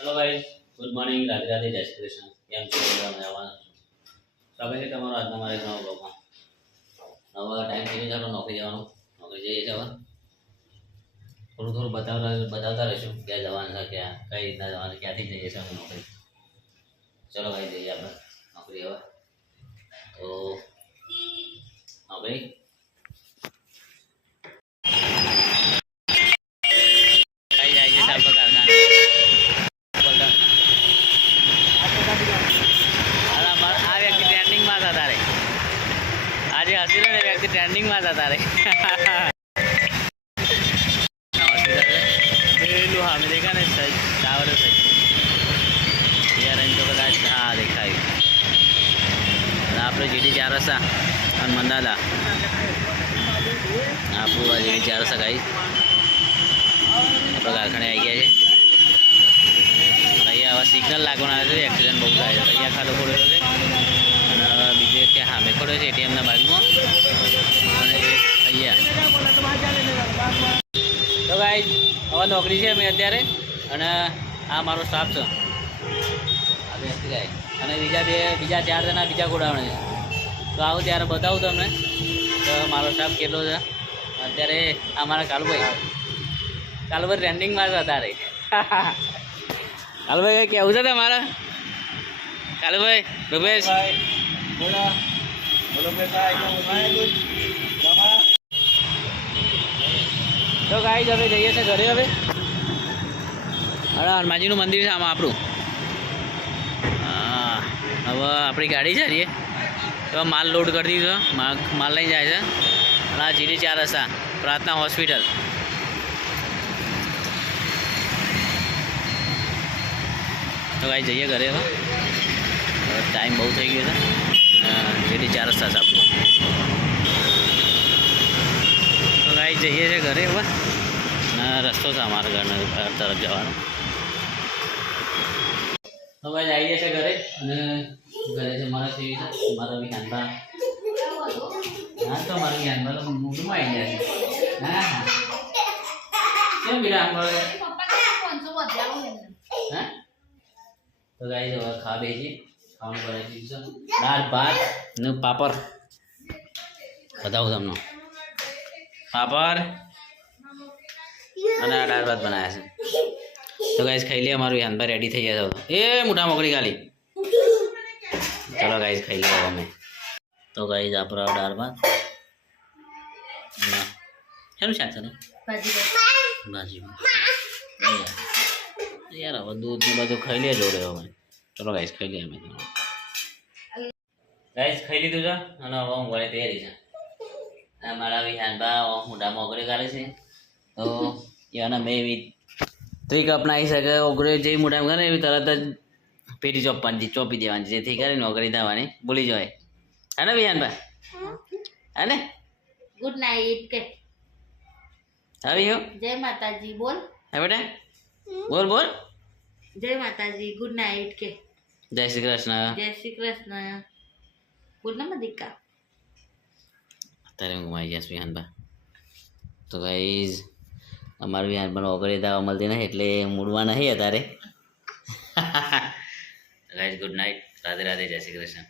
Hello guys, good morning, Radhe Radhe, जय श्री कृष्ण। કેમ છો બધા? મજામાં છો? સ્વાગત છે તમારો આજના મારા એક નવા બ્લોગમાં। નવો ટાઈમ થઈ ગયો છે નોકરી જવાનો। નોકરી જઈએ છે હવે થોડું થોડું બતાવતા રહીશું ક્યાં જવાનું છે, ક્યાં કઈ રીતના જવાનું, ક્યાંથી જઈએ છીએ અમે નોકરી। ચલો ભાઈ જઈએ આપણે નોકરી હવે। તો નોકરી કઈ જાય છે ચાલતો કારખાને આ વ્યક્તિ ટ્રેન્ડિંગમાં હતા તારે આજે હસી ને વ્યક્તિ ટ્રેન્ડિંગમાં હતા તારે પેલું હા મેં દેખા ને સही टावर सही यार इनको कदाच हाँ देखा ही આપણે જીડી 4 રસ્તા અને મંદાદા આપણું આ જીડી 4 રસ્તા ગાઈ આપણે કારખાને આવી ગયા છે। અહીંયા હવે સિગ્નલ લાગવાના છે, એક્સિડન્ટ બહુ થાય છે। અહીંયા ખાડો ખોડેલો છે અને બીજું એક ત્યાં સામે ખોડ્યો છે એટીએમના બાજુમાં અને અહીંયા તો ગાઈસ હવે નોકરી છે મેં અત્યારે અને આ મારો સ્ટાફ છે આ વ્યક્તિ ગાય અને બીજા 4 જણા બીજા ગોડાઉન છે। તો આવું ત્યારે બતાવું તમને તો મારો સ્ટાફ કેટલો છે અત્યારે। આ મારા કાલુભાઈ ટ્રેન્ડિંગમાં છે અત્યારે। કાલુભાઈ કેવું છે તમારા? કાલુભાઈ રૂપેશ તો ગાઈસ હવે જઈએ છીએ ઘરે હવે। અરે હનુમાનજીનું મંદિર છે આમાં આપણું। હા હવે આપણી ગાડી છે રીએ તો માલ લોડ કરી દીધો, માલ લઈ જાય છે અને આ જીડી 4 રસ્તા પ્રાર્થના હોસ્પિટલ। તો ગાઈસ જઈએ ઘરે હવે ટાઈમ બહુ થઈ ગયો છે। જીડી 4 રસ્તા છે આપણું। તો ગાઈસ જઈએ છીએ ઘરે હવે રસ્તો છે અમારા ઘરના તરફ જવાનો। તો ભાઈ આવીએ છીએ ઘરે અને ઘરે છે મારા સીવી છે મારા વિહાનબા। હા તો મારા વિહાનબા તો મૂડમાં આવી જાય છે। હા હા કેમ વિહાનબા હા તો ગાઈસ હવે ખા બેસી ખાવાનું બનાવી દીધું છે। દાળ ભાત ને પાપડ બતાવું તમને। પાપડ અને આ દાળ ભાત બનાવ્યા છે। તો ગાઈસ ખાઈ લે, અમારું યાનભાઈ રેડી થઈ ગયા છે। એ મોટા મોકળી ખાલી ચલો ગાઈસ ખાઈ લે અમે। તો ગાઈસ આપણો દાળ ભાત શેનું શાક છે ભાજી યાર હવે દૂધ ને બધું ખાઈ લે જોડે હવે। ચલો ગાઈસ ખાઈ લે અમે। ગાઈસ ખાઈ લીધું છે અને હવે ઊંઘવાની તૈયારી છે। અમારા વિહાનબા મોટા મોકળી કાઢે છે તો એના મેં એવી ટ્રીક અપનાવી શકે। ઓગળે જે મોટા કરે એવી તરત જ પેટી ચોપી દેવાની જેથી કરીને ઓગળી થવાની ભૂલી જવાય। હે ને વિહાનબા? હે ને? ગુડ નાઇટ કે આવી હો જય માતાજી બોલ। હે બેટા બોલ બોલ જય માતાજી ગુડ નાઇટ કે જય શ્રી કૃષ્ણ। જય શ્રી કૃષ્ણ બોલ ને દીકા। અત્યારે ઊંઘમાં આવી ગયા વિહાનબા। તો ગાઈઝ અમારું વિહાનબાને ઓગળી દાવા મળતી નથી એટલે મૂડમાં નહીં અત્યારે। Guys good night, Radhe Radhe, જય શ્રી કૃષ્ણ।